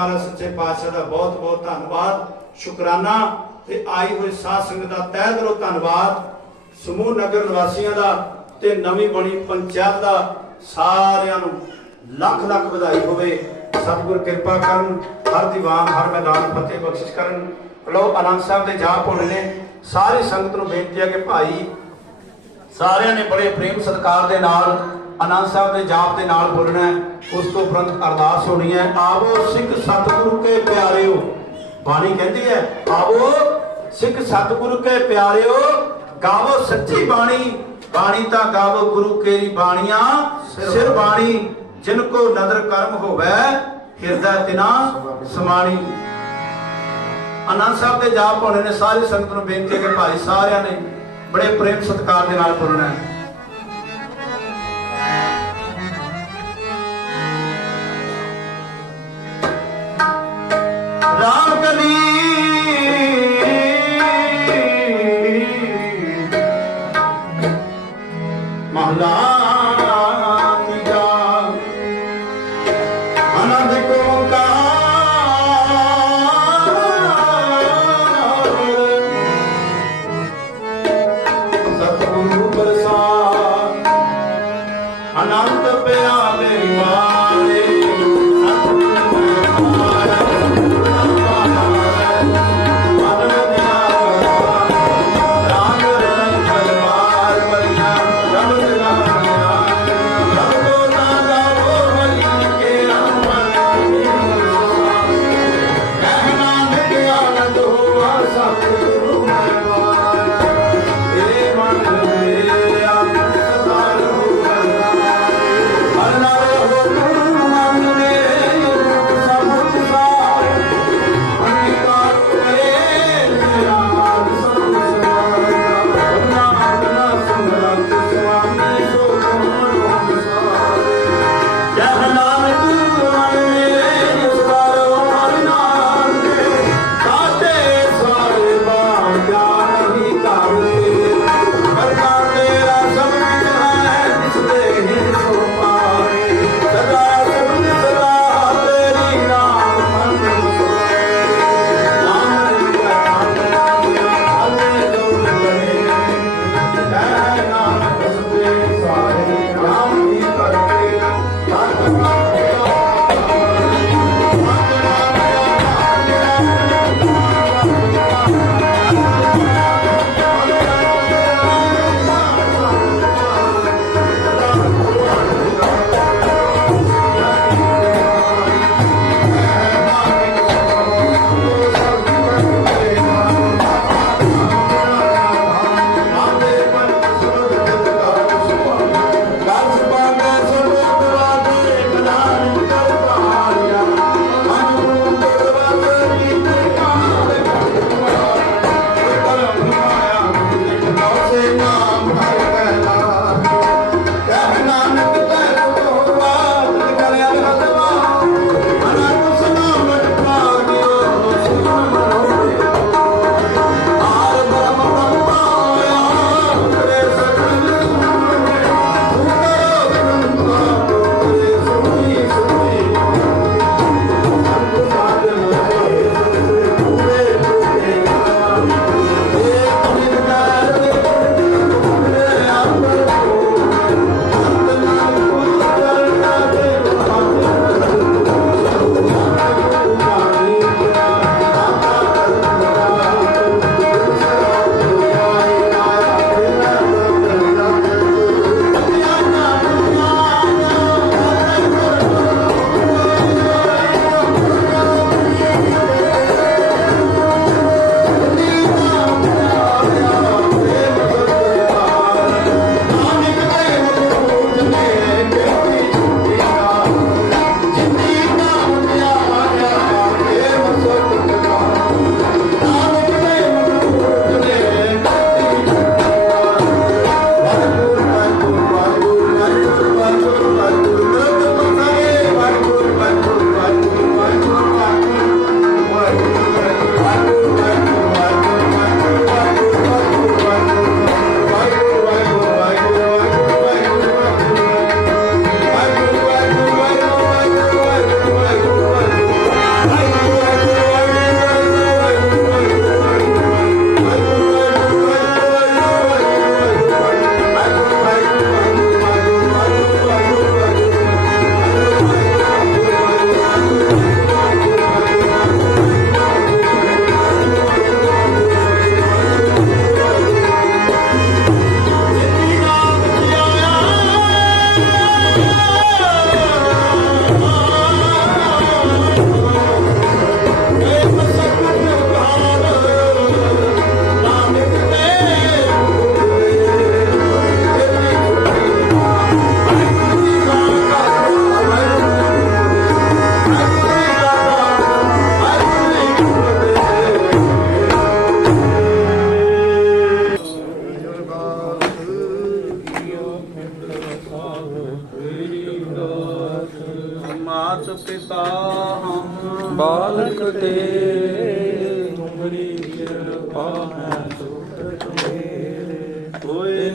ਮਹਾਰਾਜ ਸੱਚੇ ਪਾਤਸ਼ਾਹ ਦਾ ਬਹੁਤ ਬਹੁਤ ਧੰਨਵਾਦ। ਸ਼ੁਕਰਾਨਾ ਤੇ ਆਈ ਹੋਈ ਸਾਧ ਸੰਗਤ ਦਾ ਤਹਿ ਦਿਲੋਂ ਧੰਨਵਾਦ। ਸਮੂਹ ਨਗਰ ਨਿਵਾਸੀਆਂ ਦਾ ਤੇ ਨਵੀਂ ਬਣੀ ਪੰਚਾਇਤ ਦਾ ਸਾਰਿਆਂ ਨੂੰ ਲੱਖ ਲੱਖ ਵਧਾਈ ਹੋਵੇ। ਸਤਿਗੁਰ ਕਿਰਪਾ ਕਰਨ, ਹਰ ਦੀਵਾਨ, ਹਰ ਮੈਦਾਨ ਫਤਿਹ, ਬਖਸ਼ਿਸ਼ ਕਰਨ। ਲੋ ਆਨੰਦ ਸਾਹਿਬ ਦੇ ਜਾ ਹੋਣੇ ਨੇ। ਸਾਰੀ ਸੰਗਤ ਨੂੰ ਬੇਨਤੀ ਹੈ ਕਿ ਭਾਈ ਸਾਰਿਆਂ ਨੇ ਬੜੇ ਪ੍ਰੇਮ ਸਤਿਕਾਰ ਦੇ ਨਾਲ ਆਨੰਦ ਸਾਹਿਬ ਦੇ ਜਾਪ ਦੇ ਨਾਲ ਬੋਲਣਾ ਹੈ, ਉਸ ਤੋਂ ਉਪਰੰਤ ਅਰਦਾਸ ਹੋਣੀ ਹੈ, ਆਵੋ ਸਿੱਖ ਸਤਿਗੁਰੂ ਕੇ ਪਿਆਰਿਓ। ਬਾਣੀ ਕਹਿੰਦੀ ਹੈ, ਆਵੋ ਸਿੱਖ ਸਤਿਗੁਰੂ ਕੇ ਪਿਆਰਿਓ, ਗਾਵੋ ਸੱਚੀ ਬਾਣੀ ਬਾਣੀ ਤਾਂ ਗਾਵੋ ਗੁਰੂ ਕੇਰੀ ਬਾਣੀਆਂ, ਸਿਰ ਬਾਣੀ, ਜਿਨ ਕੋ ਨਦਰ ਕਰਮ ਹੋਵੇ, ਹਿਰਦਾ ਤਿਨਾ ਸਮਾਣੀ। ਆਨੰਦ ਸਾਹਿਬ ਦੇ ਜਾਪ ਹੋਣੇ ਨੇ, ਸਾਰੀ ਸੰਗਤ ਨੂੰ ਬੇਨਤੀ ਹੈ ਕਿ ਭਾਈ ਸਾਰਿਆਂ ਨੇ ਬੜੇ ਪ੍ਰੇਮ ਸਤਿਕਾਰ ਦੇ ਨਾਲ ਬੋਲਣਾ ਹੈ। ਰਾਮ ਕਲੀ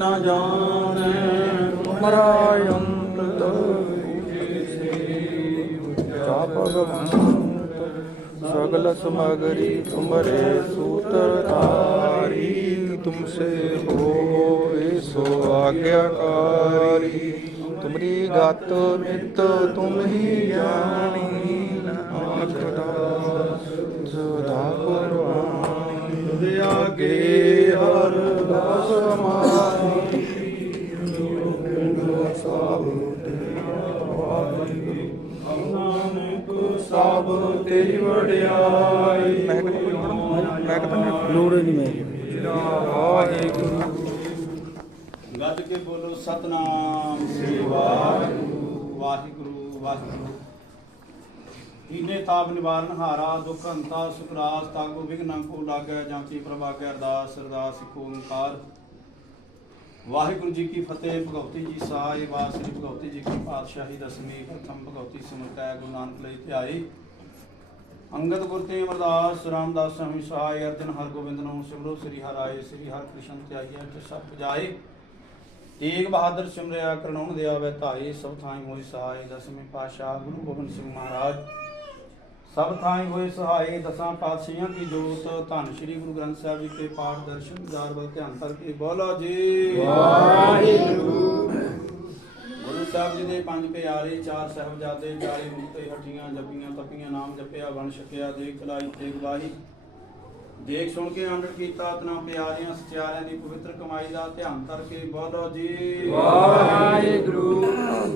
ਨਾ ਜਾਣੈ ਤੁਮਰਾ ਅੰਤ ਜਾ ਭਗਵੰਤ ਸਗਲ ਸਮਗਰੀ ਤੁਮਰੇ ਸੂਤਰਧਾਰੀ ਤੁਮਸੇ ਹੋਏ ਸੋ ਆਗਿਆਕਾਰੀ। ਤੁਮਰੀ ਗਤ ਨਿਤ ਤੁਮ ਹੀ ਜਾਣੀ ਨਾਨਕ ਦਾਸ ਸਦਾ ਕੁਰਬਾਨੀ ਤੁਧ ਆਗੇ ਸਭ ਤੇਰੀ ਵਡਿਆਈ ਮੈਂ ਮੈਂ ਕਹਿੰਦਾ ਲੋੜ ਨਹੀਂ ਮੇਰੀ ਵਾਹਿਗੁਰੂ ਗੱਜ ਕੇ ਬੋਲੋ ਸਤਨਾਮ ਸ੍ਰੀ ਵਾਹਿਗੁਰੂ ਵਾਹਿਗੁਰੂ ਵਾਹਿਗੁਰੂ ਤੀਨੇ ਤਾਪ ਨਿਵਾਰਨ ਹਾਰਾ ਦੁਖ ਹੰਤਾ ਸੁਖਰਾਸ ਤਾਗੋ ਵਿਗਨਾਂ ਕੋ ਲਾਗੈ ਜਾਂ ਕੀ ਪ੍ਰਭਾਗੈ ਅਰਦਾਸ ਅਰਦਾਸ ਇਕ ਓੰਕਾਰ ਵਾਹਿਗੁਰੂ ਜੀ ਕੀ ਫਤਿਹ, ਭਗਵਤੀ ਜੀ ਸਾਈ ਵਾਸਰੀ ਭਗਵਤੀ ਜੀ ਕੀ ਪਾਤਸ਼ਾਹੀ ਦਸਵੀਂ, ਪ੍ਰਥਮ ਭਗਵਤੀ ਸਮਰਤੈ ਗੁਰੂ ਨਾਨਕ ਲਈ ਧਿਆਈ ਅੰਗਦ ਗੁਰ ਤੇ ਅਮਰਦਾਸ, ਰਾਮਦਾਸ ਸਵਾਮੀ ਸਹਾਇ ਅਰਜਨ, ਹਰਗੋਬਿੰਦ ਨੂੰ ਸਿਮਰੋ, ਸ੍ਰੀ ਹਰਾਏ ਸ੍ਰੀ ਹਰਿ ਕ੍ਰਿਸ਼ਨ ਧਿਆਈਐ ਤੇ ਸਭ ਜਾਏ। ਤੇਗ ਬਹਾਦਰ ਸਿਮਰਿਆ ਕਰਨਾਉਣ ਦੇ ਆਵੇ ਧਾਈ ਸਭ ਥਾਈ ਹੋਈ ਸਹਾਇ ਦਸਵੇਂ ਪਾਤਸ਼ਾਹ ਗੁਰੂ ਗੋਬਿੰਦ ਸਿੰਘ ਮਹਾਰਾਜ। ਸਭ ਥਾਈ ਹੋਏ ਸਹਾਇ ਦਸਾਂ ਪਾਤਸ਼ਾਹਾਂ ਕੀ ਜੋਤ, ਧੰਨ ਸ੍ਰੀ ਗੁਰੂ ਗ੍ਰੰਥ ਸਾਹਿਬ ਜੀ ਕੇ ਪਾਠ ਦਰਸ਼ਨ ਦਿਦਾਰ ਵੱਲ ਧਿਆਨ ਕਰਕੇ ਬੋਲੋ ਜੀ। ਵਾਹਿਗੁਰੂ ਗੁਰੂ ਸਾਹਿਬ ਜੀ ਦੇ ਪੰਜ ਪਿਆਰੇ, ਚਾਰ ਸਾਹਿਬਜ਼ਾਦੇ 40 ਮੁਕਤੇ ਹੱਟੀਆਂ ਜਪੀਆਂ, ਤਪੀਆਂ, ਨਾਮ ਜਪਿਆ, ਵਣ ਛਕਿਆ ਦੇ ਚਲਾਈ ਤੇ ਗਵਾਹੀ ਦੇਖ ਸੁਣ ਕੇ ਅੰਡਰ ਕੀਤਾ ਤਨਾ ਪਿਆਰਿਆਂ ਸਚਿਆਰਿਆਂ ਦੀ ਪਵਿੱਤਰ ਕਮਾਈ ਦਾ ਧਿਆਨ ਕਰਕੇ ਬੋਲੋ ਜੀ। ਵਾਹਿਗੁਰੂ।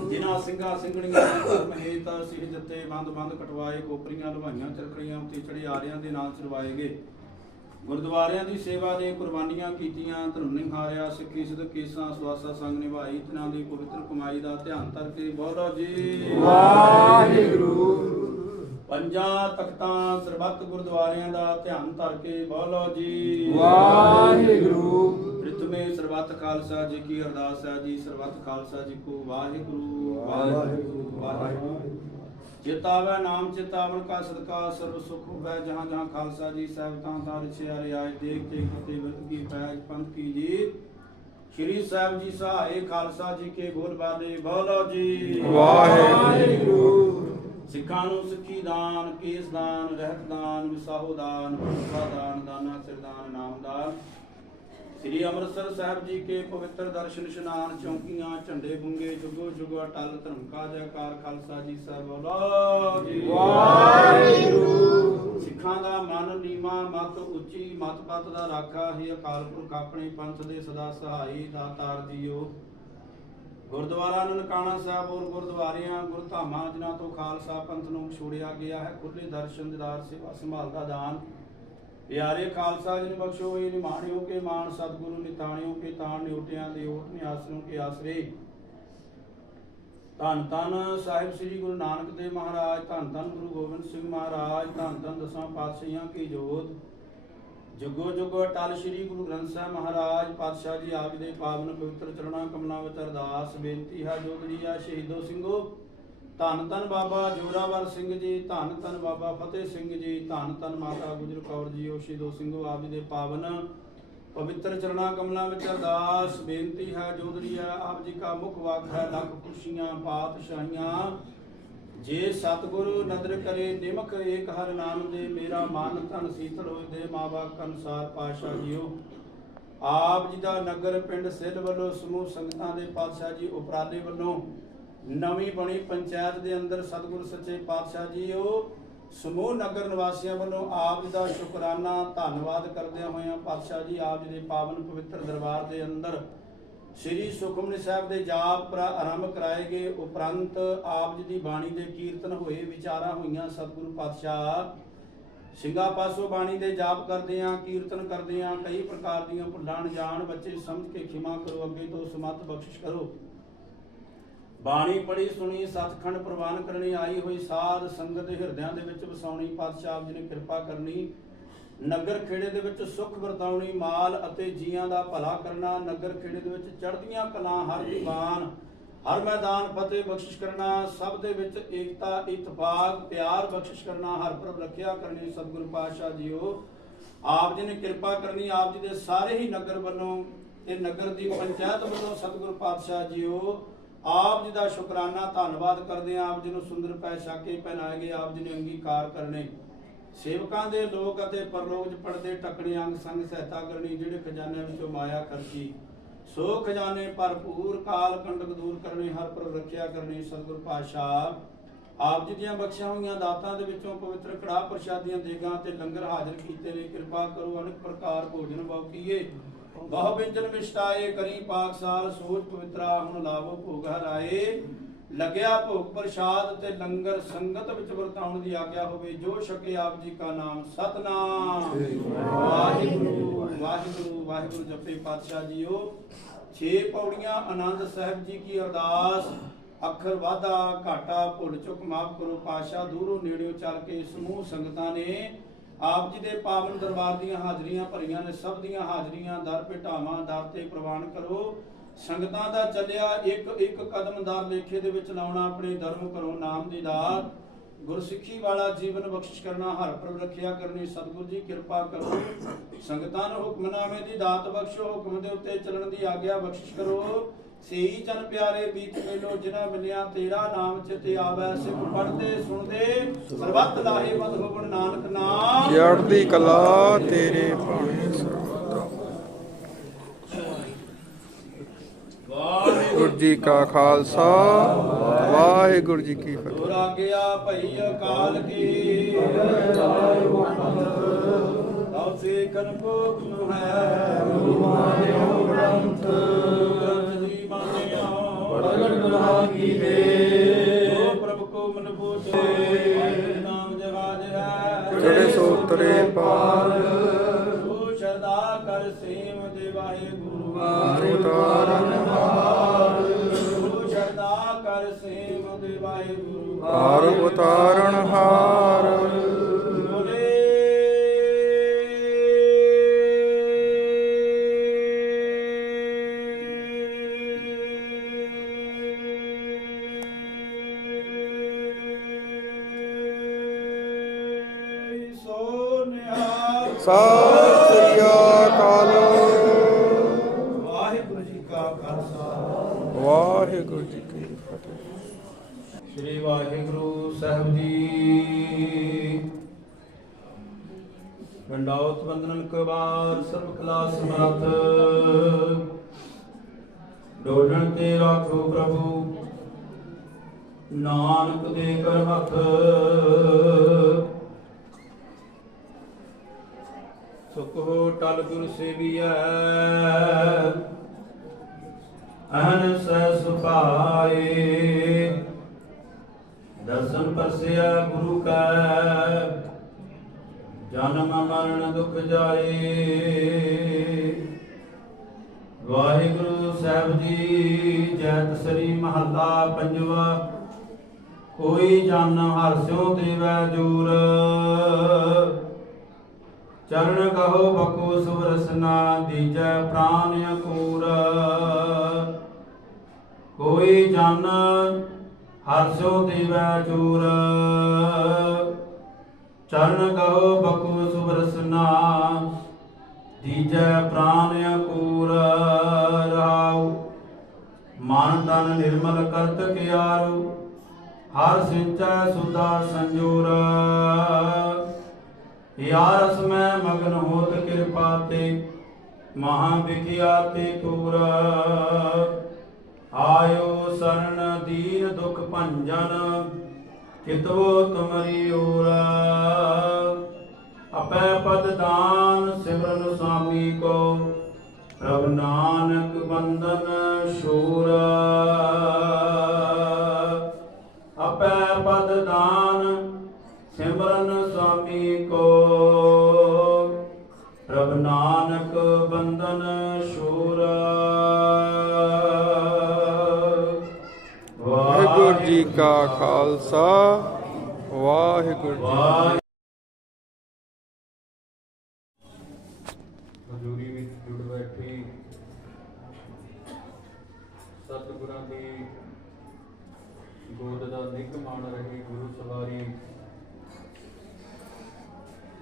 ਜਿਨ੍ਹਾਂ ਸਿੰਘਾਂ ਸਿੰਘਣੀਆਂ ਧਰਮ ਹੇਤ ਸਿਰ ਜੱਤੇ ਬੰਦ ਬੰਦ ਕਟਵਾਏ ਕੋਪਰੀਆਂ ਲਵਾਈਆਂ ਚਰਖੜੀਆਂ ਉੱਤੇ ਚੜੇ ਆਰਿਆਂ ਦੇ ਨਾਲ ਚਰਵਾਏ ਗਏ। ਗੁਰਦੁਆਰਿਆਂ ਦੀ ਸੇਵਾ ਦੇ ਕੁਰਬਾਨੀਆਂ ਕੀਤੀਆਂ ਧਰਮ ਨਿਹਾਰਿਆ ਸਿੱਖੀ ਸਿੱਧ ਕੇਸਾਂ ਸਵਾਸਾ ਸੰਗ ਨਿਭਾਈ ਤਿਨਾਂ ਦੀ ਪਵਿੱਤਰ ਕਮਾਈ ਦਾ ਧਿਆਨ ਕਰਕੇ ਬੋਲੋ ਜੀ। ਵਾਹਿਗੁਰੂ। ਪੰਜਾਂ ਤਖਤਾਂ ਸਰਬੱਤ ਗੁਰਦੁਆਰਿਆਂ ਦਾ ਧਿਆਨ ਧਰ ਕੇ ਬੋਲੋ ਜੀ। ਵਾਹਿਗੁਰੂ। ਪ੍ਰਿਥਮੇ ਸਰਬੱਤ ਖਾਲਸਾ ਜੀ ਕੀ ਅਰਦਾਸ ਹੈ ਜੀ ਸਰਬੱਤ ਖਾਲਸਾ ਜੀ ਕੋ ਵਾਹਿਗੁਰੂ। ਵਾਹਿਗੁਰੂ। ਵਾਹਿਗੁਰੂ। ਚਿਤਾਵੇ ਨਾਮ ਚਿਤਾਵਨ ਕਾ ਸਦਕਾ ਸਰਬ ਸੁਖ ਹੋਵੇ ਜਹਾਂ ਜਹਾਂ ਖਾਲਸਾ ਜੀ ਸਾਹਿਬ ਤਾਂ ਤਾਂ ਰਿਛਿਆ ਰਿਆਜ ਦੇਖ ਕੇ ਫਤਿਹ ਵਿਦ ਕੀ ਪੈਜ ਪੰਥ ਕੀ ਜੀ। ਸ਼੍ਰੀ ਸਾਹਿਬ ਜੀ ਸਹਾਏ ਖਾਲਸਾ ਜੀ ਕੇ ਬੋਲ ਬਾਲੇ ਬੋਲੋ ਜੀ। ਵਾਹਿਗੁਰੂ। ਸਿੱਖਾਂ ਨੂੰ ਸਿੱਖੀ ਦਾਨ ਕੇਸ ਦਾਨ ਰਹਿਤ ਦਾਨ ਵਿਸਾਹੋ ਦਾਨ ਪੁਰਖਾ ਦਾਨ ਦਾਨਾ ਸਿਰਦਾਨ ਨਾਮ ਦਾਨ। ਸ੍ਰੀ ਅੰਮ੍ਰਿਤਸਰ ਸਾਹਿਬ ਜੀ ਕੇ ਪਵਿੱਤਰ ਦਰਸ਼ਨ ਇਸ਼ਨਾਨ ਚੌਕੀਆਂ ਝੰਡੇ ਬੁੰਗੇ ਜੁਗੋ ਜੁਗੋ ਅਟਲ ਧਰਮ ਕਾ ਜੈਕਾਰ ਖਾਲਸਾ ਜੀ ਸਾਹਿਬ ਬੋਲੋ। ਜੀ ਵਾਹਿਗੁਰੂ। ਸਿੱਖਾਂ ਦਾ ਮਨ ਨੀਮਾ ਮਤ ਉੱਚੀ ਮਤ ਪਤ ਦਾ ਰਾਖਾ ਹੀ ਅਕਾਲ ਪੁਰਖ ਆਪਣੇ ਪੰਥ ਦੇ ਸਦਾ ਸਹਾਈ ਦਾਤਾਰ ਜੀਓ। ਗੁਰਦੁਆਰਾ ਨਨਕਾਣਾ ਸਾਹਿਬ ਔਰ ਗੁਰਦੁਆਰਿਆਂ, ਗੁਰਧਾਮਾਂ, ਜਿਨ੍ਹਾਂ ਤੋਂ ਖਾਲਸਾ ਪੰਥ ਨੂੰ ਛੋੜਿਆ ਗਿਆ ਹੈ ਖੁੱਲੇ ਦਰਸ਼ਨ ਦਿਦਾਰ ਸੇਵਾ ਸੰਭਾਲ ਦਾ ਦਾਨ। ਪਿਆਰੇ ਖਾਲਸਾ ਜੀ ਬਖਸ਼ੋ ਇਹ ਨਿਮਾਣਿਓ ਕੇ ਮਾਨ ਸਤਿਗੁਰੂ ਨਿਤਾਣਿਓ ਕੇ ਤਾਣ, ਨਿਉਟਿਆਂ ਦੇ ਓਟ ਨੇ ਆਸਰੋਂ ਕੇ ਆਸਰੇ। ਧੰਨ ਧੰਨ ਸਾਹਿਬ ਸ੍ਰੀ ਗੁਰੂ ਨਾਨਕ ਦੇਵ ਮਹਾਰਾਜ, ਧੰਨ ਧੰਨ ਗੁਰੂ ਗੋਬਿੰਦ ਸਿੰਘ ਮਹਾਰਾਜ, ਧੰਨ ਧੰਨ ਦਸਾਂ ਪਾਤਸ਼ਾਹਾਂ ਕੀ ਜੋਤ। ਜੁਗੋ ਜੁਗੋ ਅਟਲ ਸ੍ਰੀ ਗੁਰੂ ਗ੍ਰੰਥ ਸਾਹਿਬ ਮਹਾਰਾਜ, ਪਾਤਸ਼ਾਹ ਜੀ ਆਪ ਦੇ ਪਾਵਨ ਪਵਿੱਤਰ ਚਰਣਾ ਕਮਲਾਂ ਵਿੱਚ ਅਰਦਾਸ ਬੇਨਤੀ ਹੈ ਜੋਦੜੀਆ ਸ਼ਹੀਦੋ ਸਿੰਘੋ, ਧੰਨ ਧੰਨ ਬਾਬਾ ਜੋਰਾਵਰ ਸਿੰਘ ਜੀ, ਧੰਨ ਧੰਨ ਬਾਬਾ ਫਤਿਹ ਸਿੰਘ ਜੀ, ਧੰਨ ਧੰਨ ਮਾਤਾ ਗੁਜਰ ਕੌਰ ਜੀ ਓ ਸ਼ਹੀਦੋ ਸਿੰਘੋ ਆਪ ਜੀ ਦੇ ਪਾਵਨ ਪਵਿੱਤਰ ਚਰਣਾ ਕਮਲਾਂ ਵਿੱਚ ਅਰਦਾਸ ਬੇਨਤੀ ਹੈ ਜੋਦੜੀਆ ਆਪ ਜੀ ਕਾ ਮੁਖ ਵਾਕ ਹੈ, ਲੱਖ ਖੁਸ਼ੀਆਂ, ਪਾਤਸ਼ਾਹੀਆਂ। ਜੇ ਸਤਿਗੁਰੂ ਨਦਰ ਕਰੇ ਨਿਮਕ ਏਕ ਹਰ ਨਾਮ ਦੇ, ਮੇਰਾ ਮਨ ਤਨ ਸੀਤਲ ਹੋਏ ਦੇ ਮਾਵਾਕ ਅਨੁਸਾਰ ਪਾਸ਼ਾ ਜੀਓ। ਆਪ ਜੀ ਦਾ ਨਗਰ ਪਿੰਡ ਸਿੱਧ ਵੱਲੋਂ, ਸਮੂਹ ਸੰਗਤਾਂ ਦੇ ਪਾਤਸ਼ਾਹ ਜੀ, ਉਪਰਾਲੇ ਵੱਲੋਂ ਨਵੀਂ ਬਣੀ ਪੰਚਾਇਤ ਦੇ ਅੰਦਰ ਸਤਿਗੁਰ ਸੱਚੇ ਪਾਤਸ਼ਾਹ ਜੀ ਉਹ ਸਮੂਹ ਨਗਰ ਨਿਵਾਸੀਆਂ ਵੱਲੋਂ ਆਪ ਜੀ ਦਾ ਸ਼ੁਕਰਾਨਾ, ਧੰਨਵਾਦ ਕਰਦਿਆਂ ਹੋਇਆਂ ਪਾਤਸ਼ਾਹ ਜੀ ਆਪ ਜੀ ਦੇ ਪਾਵਨ ਪਵਿੱਤਰ ਦਰਬਾਰ ਦੇ ਅੰਦਰ ਸ੍ਰੀ ਸੁਖਮਨੀ ਸਾਹਿਬ ਦੇ ਜਾਪ ਆਰੰਭ ਕਰਾਏ ਗਏ, ਉਪਰੰਤ ਆਪ ਜੀ ਦੀ ਬਾਣੀ ਦੇ ਕੀਰਤਨ ਹੋਏ, ਵਿਚਾਰਾਂ ਹੋਈਆਂ, ਸਤਿਗੁਰੂ ਪਾਤਸ਼ਾਹ ਸਿੰਘਾਂ ਪਾਸੋਂ ਬਾਣੀ ਦੇ ਜਾਪ ਕਰਦੇ ਆਂ, ਕੀਰਤਨ ਕਰਦੇ ਆਂ, ਕਈ ਪ੍ਰਕਾਰ ਦੀਆਂ ਭੁੱਲਾਂ ਜਾਣ ਬੱਚੇ ਸਮਝ ਕੇ ਖਿਮਾ ਕਰੋ, ਅੱਗੇ ਤੋਂ ਸਮਤ ਬਖਸ਼ਿਸ਼ ਕਰੋ। ਬਾਣੀ ਪੜੀ ਸੁਣੀ, ਸਤਖੰਡ ਪ੍ਰਵਾਨ ਕਰਨੀ, ਆਈ ਹੋਈ ਸਾਧ ਸੰਗਤ ਦੇ ਹਿਰਦਿਆਂ ਦੇ ਵਿੱਚ ਵਸਾਉਣੀ, ਪਾਤਸ਼ਾਹ ਜੀ ਨੇ ਕਿਰਪਾ ਕਰਨੀ ਨਗਰ ਖੇੜੇ ਦੇ ਵਿੱਚ ਸੁਖ ਵਰਤਾਉਣੀ, ਮਾਲ ਅਤੇ ਜੀਆਂ ਦਾ ਭਲਾ ਕਰਨਾ, ਨਗਰ ਖੇੜੇ ਦੇ ਵਿੱਚ ਚੜ੍ਹਦੀਆਂ ਕਲਾਂ ਹਰ ਦੀਵਾਨ ਹਰ ਮੈਦਾਨ ਫਤਿਹ ਬਖਸ਼ਿਸ਼ ਕਰਨਾ, ਸਭ ਦੇ ਵਿੱਚ ਏਕਤਾ ਇਤਫਾਕ ਪਿਆਰ ਬਖਸ਼ਿਸ਼ ਕਰਨਾ, ਹਰ ਪ੍ਰਭ ਰੱਖਿਆ ਕਰਨੀ, ਸਤਿਗੁਰੂ ਪਾਤਸ਼ਾਹ ਜੀਓ। ਆਪ ਜੀ ਨੇ ਕਿਰਪਾ ਕਰਨੀ, ਆਪ ਜੀ ਦੇ ਸਾਰੇ ਹੀ ਨਗਰ ਵੱਲੋਂ ਤੇ ਨਗਰ ਦੀ ਪੰਚਾਇਤ ਵੱਲੋਂ ਸਤਿਗੁਰੂ ਪਾਤਸ਼ਾਹ ਜੀਓ। ਆਪ ਜੀ ਦਾ ਸ਼ੁਕਰਾਨਾ, ਧੰਨਵਾਦ ਕਰਦੇ ਹਾਂ, ਆਪ ਜੀ ਨੂੰ ਸੁੰਦਰ ਪੈ ਛਾਕੇ ਪਹਿਨਾਏ ਗਏ, ਆਪ ਜੀ ਨੇ ਅੰਗੀਕਾਰ ਕਰਨੇ। ਸੇਵਕਾਂ ਦੇ ਲੋਕ ਅਤੇ ਪਰਲੋਕ ਚ ਪੜਦੇ ਟਕਣੇ ਅੰਗ ਸੰਗ ਸਹਾਇਤਾ ਕਰਨੀ, ਜਿਹੜੇ ਖਜ਼ਾਨੇ ਵਿੱਚੋਂ ਮਾਇਆ ਖਰਚੀ, ਸੋ ਖਜ਼ਾਨੇ ਭਰਪੂਰ ਕਾਲ ਕੰਡਕ ਦੂਰ ਕਰਨੇ, ਹਰ ਪ੍ਰਭ ਰੱਖਿਆ ਕਰਨੀ, ਸਤਿਗੁਰ ਪਾਤਸ਼ਾਹ। ਆਪ ਜੀ ਦੀਆਂ ਬਖਸ਼ੀਆਂ ਹੋਈਆਂ ਦਾਤਾਂ ਦੇ ਵਿੱਚੋਂ ਪਵਿੱਤਰ ਕੜਾਹ ਪ੍ਰਸ਼ਾਦੀਆਂ ਦੇਗਾਂ ਤੇ ਲੰਗਰ ਹਾਜ਼ਰ ਕੀਤੇ ਨੇ। ਕਿਰਪਾ ਕਰੋ, ਅਨੇਕ ਪ੍ਰਕਾਰ ਭੋਜਨ ਬਾਉਕੀਏ ਬਹੁ ਵਿੰਜਨ ਮਿਸ਼ਟਾਏ ਕਰੀ ਪਾਕਸਾਲ ਸੋਚ ਪਵਿੱਤਰਾ, ਹੁਣ ਲਾਵੋ ਭੋਗ ਹਰਾਏ। ਲੱਗਿਆ ਭੋਗ ਪ੍ਰਸ਼ਾਦ ਤੇ ਲੰਗਰ ਸੰਗਤ ਵਿੱਚ ਵਰਤਾਉਣ ਦੀ ਆਗਿਆ ਹੋਵੇ, ਜੋ ਛਕੇ ਆਪ ਜੀ ਕਾ ਨਾਮ ਸਤਨਾਮ। ਵਾਹਿਗੁਰੂ ਵਾਹਿਗੁਰੂ ਵਾਹਿਗੁਰੂ ਜਪੇ ਪਾਤਸ਼ਾਹ ਜੀਓ। ਛੇ ਪੌੜੀਆਂ ਆਨੰਦ ਸਾਹਿਬ ਜੀ ਕੀ ਅਰਦਾਸ। ਅੱਖਰ ਵਾਧਾ, ਘਾਟਾ, ਭੁੱਲ ਚੁੱਕ ਮਾਫ ਕਰੋ ਪਾਤਸ਼ਾਹ, ਦੂਰੋਂ ਨੇੜਿਓਂ ਚੱਲ ਕੇ ਸਮੂਹ ਸੰਗਤਾਂ ਨੇ ਆਪ ਜੀ ਦੇ ਪਾਵਨ ਦਰਬਾਰ ਦੀਆਂ ਹਾਜ਼ਰੀਆਂ ਭਰੀਆਂ ਨੇ, ਸਭ ਦੀਆਂ ਹਾਜ਼ਰੀਆਂ, ਦਰ ਭੇਟਾਵਾਂ, ਦਰ ਤੇ ਪ੍ਰਵਾਨ ਕਰੋ। ਸੰਗਤਾਂ ਦਾ ਚੱਲਿਆ ਇੱਕ ਇੱਕ ਕਦਮਦਾਰ ਲੇਖੇ ਦੇ ਵਿੱਚ ਲਾਉਣਾ ਆਪਣੇ ਧਰਮ ਕਰੋ ਨਾਮ ਦੀ ਦਾਤ। ਗੁਰਸਿੱਖੀ ਵਾਲਾ ਜੀਵਨ ਬਖਸ਼ਿਸ਼ ਕਰਨਾ, ਹਰ ਪ੍ਰਭ ਰੱਖਿਆ ਕਰਨੀ, ਸਤਿਗੁਰੂ ਜੀ ਕਿਰਪਾ ਕਰੋ। ਸੰਗਤਾਂ ਨੂੰ ਹੁਕਮਨਾਮੇ ਦੀ ਦਾਤ ਬਖਸ਼ੋ, ਹੁਕਮ ਦੇ ਉੱਤੇ ਚੱਲਣ ਦੀ ਆਗਿਆ ਬਖਸ਼ਿਸ਼ ਕਰੋ। ਸੇਈ ਜਨ ਪਿਆਰੇ ਬੀਤ ਮੇਲੋ, ਜਿਨ੍ਹਾਂ ਮਿਲਿਆ ਤੇਰਾ ਨਾਮ ਚਿਤੇ ਆਵੈ, ਸਿੱਖ ਪੜਦੇ ਸੁਣਦੇ ਸਰਬੱਤ ਲਾਹੇਵੰਦ ਮਦ ਹੋਵਣ। ਨਾਨਕ ਨਾਮ। ਚੜ੍ਹਦੀ ਕਲਾ ਤੇਰੇ ਭਾਣੇ ਸਰਬਤ ਵਾਹਿਗੁਰੂ ਗੁਰੂ ਜੀ ਕਾ ਖਾਲਸਾ ਵਾਹਿਗੁਰੂ ਜੀ ਕੀ ਫਤਿਹ। ਦੁਰ ਆਗਿਆ ਭਈ ਅਕਾਲ ਕੀ। ਤਉ ਸੇ ਕਨਪੋਕ ਨੂੰ ਹੈ। ਮਾਨਿਓ ਗ੍ਰੰਥ ਗ੍ਰੰਥ ਜੀ ਮਾਨਿਓ ਪ੍ਰਗਟ ਬਲਾ ਕੀ ਦੇ ਓ ਪ੍ਰਭ ਕੋ ਮਨ ਬੋਝੇ ਨਾਮ ਜਵਾਜ ਹੈ ਚੜੇ ਸੋ ਤਰੇ ਪਾਰ। ਸੋ ਸ਼ਰਦਾ ਕਰ ਸੇਮ ਦੇ ਵਾਹਿਗੁਰੂ। ਉਤਾਰਨ ਸੋ ਵਾਹਿਗੁਰੂ ਹਾਰ। ਉਤਾਰਨ ਸਤਿ ਅਕਾਲ। ਵਾਹਿਗੁਰੂ ਜੀ ਕਾ ਖਾਲਸਾ। ਵਾਹਿਗੁਰੂ ਜੀ ਸ੍ਰੀ ਵਾਹਿਗੁਰੂ ਸਾਹਿਬ ਜੀ। ਵੰਡਾਉਤ ਵੰਦਨਨ ਕਬਾਰ ਸਰਬ ਕਲਾ ਸਮਰੱਥ। ਡੋਲਣ ਤੇ ਰਾਖੋ ਪ੍ਰਭੂ। ਨਾਨਕ ਦੇ ਕਰ ਹੱਥ। ਸੁਖੋ ਟਲ ਗੁਰ ਸੇਵੀਐ। ਅਹਨ ਸਹਿ ਸੁਭਾਏ। ਪਰਸਿਆ ਗੁਰੂ ਕਾ, ਜਨਮ ਮਰਨ ਦੁਖ ਜਾਏ। ਵਾਹਿਗੁਰੂ ਸਾਹਿਬ ਜੀ ਜੈਤ ਸ੍ਰੀ ਮਹੱਲਾ ਪੰਜਵਾ, ਕੋਈ ਜਨ ਹਰਸਿਓ ਦੇਵੈ ਜੂਰ। ਚਰਨ ਕਹੋ ਬਕੋ ਸੁਰਸਨਾ ਦੀਜੈ ਪ੍ਰਾਨ ਅਕੂਰ। ਕੋਈ ਜਨ ਹਰਸੋ ਦੇਵੈ ਚੂਰ। ਚਰਨ ਕਹੋ ਬਕੋ ਸੁਰਸਨਾ ਦੀਜੈ ਪ੍ਰਾਨ ਅਕੂਰ। ਰਹਾਉ, ਮਨ ਤਨ ਨਿਰਮਲ ਕਰਤ ਕਿਆਰੋ, ਹਰ ਸਿੰਚੈ ਸੁਦਾ ਸੰਜੋਰ। ਯਾਰਸ ਮੈਂ ਮਗਨ ਹੋਤ ਕਿਰਪਾ ਤੇ, ਮਹਾ ਵਿਖਿਆ ਤੇ ਤੂਰ ਆਇਓ ਸਰਨ ਦੀਨ ਦੁਖ ਭੰਜਨ, ਕਿਤਵੋ ਤੁਮਰੀ ਓਰ ਅਪੈ ਪਦ ਦਾਨ ਸਿਮਰਨ ਸੁਆਮੀ ਕੋ, ਪ੍ਰਭ ਨਾਨਕ ਬੰਦਨ ਸ਼ੂਰ। ਅਪੈ ਪਦ ਦਾਨ ਸਿਮਰਨ ਸੁਆਮੀ ਕੋ, ਪ੍ਰਭ ਨਾਨਕ ਬੰਦਨ ਕਾ ਖਾਲਸਾ, ਵਾਹਿਗੁਰੂ ਜੀ ਹਜ਼ੂਰੀ ਵਿੱਚ ਜੁੜ ਬੈਠੇ ਸਤਿਗੁਰਾਂ ਦੀ ਗੋਦ ਦਾ ਨਿੱਘ ਮਾਣ ਰਹੇ ਗੁਰੂ ਸਵਾਰੀ,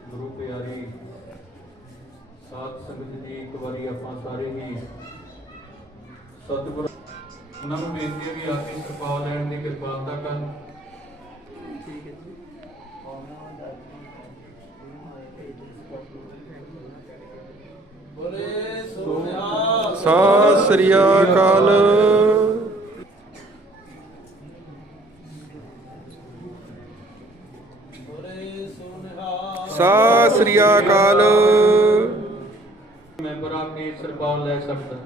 ਗੁਰੂ ਪਿਆਰੀ, ਸਾਧ ਸੰਗਤ ਜੀ, ਇੱਕ ਵਾਰੀ ਆਪਾਂ ਸਾਰੇ ਹੀ ਸਤਿਗੁਰ ਉਹਨਾਂ ਨੂੰ ਬੇਨਤੀ ਹੈ ਵੀ ਆ ਕੇ ਕਿਰਪਾ ਲੈਣ ਦੀ ਕਿਰਪਾਲਤਾ ਕਰਨ। ਬੋਲੇ ਸੋਨਿਆ ਸਤਿ ਸ੍ਰੀ ਅਕਾਲ। ਬੋਲੇ ਸੋਨਿਆ ਸਤਿ ਸ੍ਰੀ ਅਕਾਲ। ਮੈਂਬਰ ਆ ਕੇ ਸਰਪਾਲ ਲੈ ਸਕਦਾ।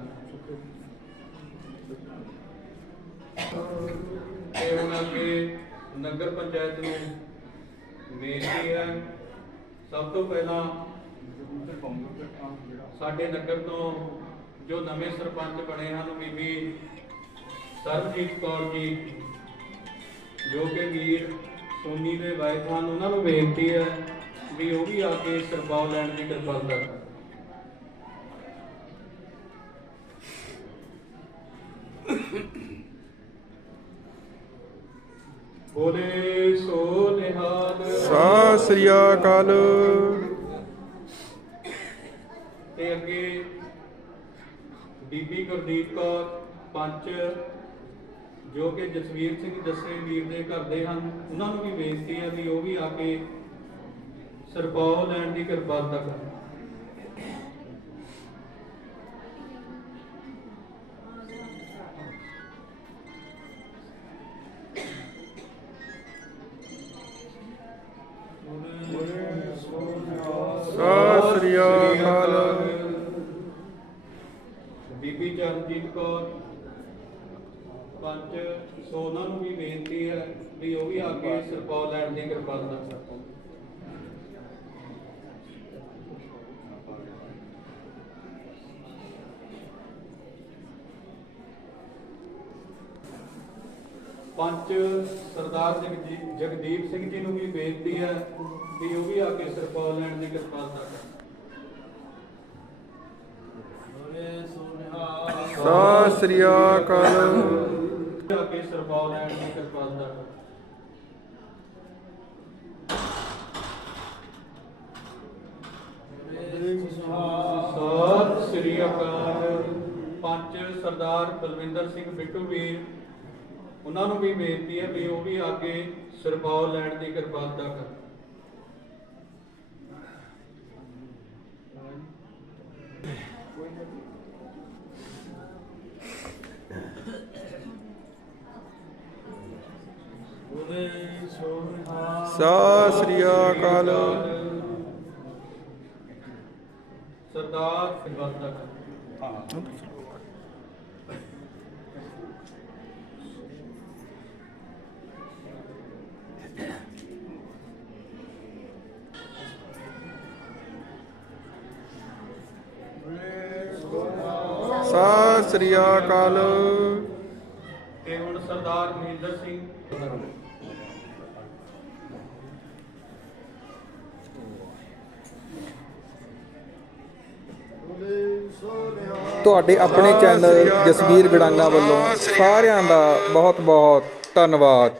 ਤੇ ਹੁਣ ਅੱਗੇ ਨਗਰ ਪੰਚਾਇਤ ਨੂੰ ਬੇਨਤੀ ਹੈ, ਸਭ ਤੋਂ ਪਹਿਲਾਂ ਸਾਡੇ ਨਗਰ ਤੋਂ ਜੋ ਨਵੇਂ ਸਰਪੰਚ ਬਣੇ ਹਨ, ਬੀਬੀ ਸਰਬਜੀਤ ਕੌਰ ਜੀ, ਜੋ ਕਿ ਵੀਰ ਸੋਨੀ ਦੇ ਵਾਈਫ ਹਨ, ਉਹਨਾਂ ਨੂੰ ਬੇਨਤੀ ਹੈ ਵੀ ਉਹ ਵੀ ਆ ਕੇ ਸਰਪਾਲ ਲੈਣ ਦੀ ਕਿਰਪਾਲਤਾ ਕਰਨ। ਬੋਲੇ ਸੋ ਨਿਹਾਲ। ਸਤਿ ਸ੍ਰੀ ਅਕਾਲ। ਤੇ ਅੱਗੇ ਬੀਬੀ ਗੁਰਦੀਪ ਕੌਰ ਪੰਚ ਜੋ ਕਿ ਜਸਵੀਰ ਸਿੰਘ ਜੱਸੇ ਵੀਰ ਦੇ ਘਰ ਦੇ ਹਨ ਉਹਨਾਂ ਨੂੰ ਵੀ ਬੇਨਤੀ ਹੈ ਵੀ ਉਹ ਵੀ ਆ ਕੇ ਸਰਪਾਉ ਲੈਣ ਦੀ ਕਿਰਪਾਲਤਾ ਕਰਨ। ਪੰਚ ਸਰਦਾਰ ਜਗਜੀ- ਜਗਦੀਪ ਸਿੰਘ ਜੀ ਨੂੰ ਵੀ ਬੇਨਤੀ ਹੈ ਵੀ ਉਹ ਵੀ ਆ ਕੇ ਸਰਪਾਲ ਲੈਣ ਦੀ ਕਿਰਪਾਲਤਾ ਕਰਨ। ਸਤਿ ਸ੍ਰੀ ਅਕਾਲ। ਆ ਕੇ ਸਰਪਾਲ ਲੈਣ ਦੀ ਕਿਰਪਾਲਤਾ ਕਰਨ ਬੋਲੇ ਸੋਨਿਆ ਸਤਿ ਸ੍ਰੀ ਅਕਾਲ ਪੰਚ ਸਰਦਾਰ ਬਲਵਿੰਦਰ ਸਿੰਘ ਬਿੱਟੂ ਵੀਰ ਉਹਨਾਂ ਨੂੰ ਵੀ ਬੇਨਤੀ ਹੈ ਵੀ ਉਹ ਵੀ ਆ ਕੇ ਸਰਪਾਲ ਲੈਣ ਦੀ ਕਿਰਪਾਲਤਾ ਕਰਨ। ਸਤਿ ਸ੍ਰੀ ਅਕਾਲ। ਸਰਦਾਰ ਕਿਰਪਾਲਤਾ ਕਰਨ ਸਤਿ ਸ੍ਰੀ ਅਕਾਲ। ਤੇ ਹੁਣ ਸਰਦਾਰ ਮਹਿੰਦਰ ਸਿੰਘ। ਤੁਹਾਡੇ ਆਪਣੇ ਚੈਨਲ ਜਸਵੀਰ ਗੜਾਂਗਾ ਵੱਲੋਂ ਸਾਰਿਆਂ ਦਾ ਬਹੁਤ ਬਹੁਤ ਧੰਨਵਾਦ।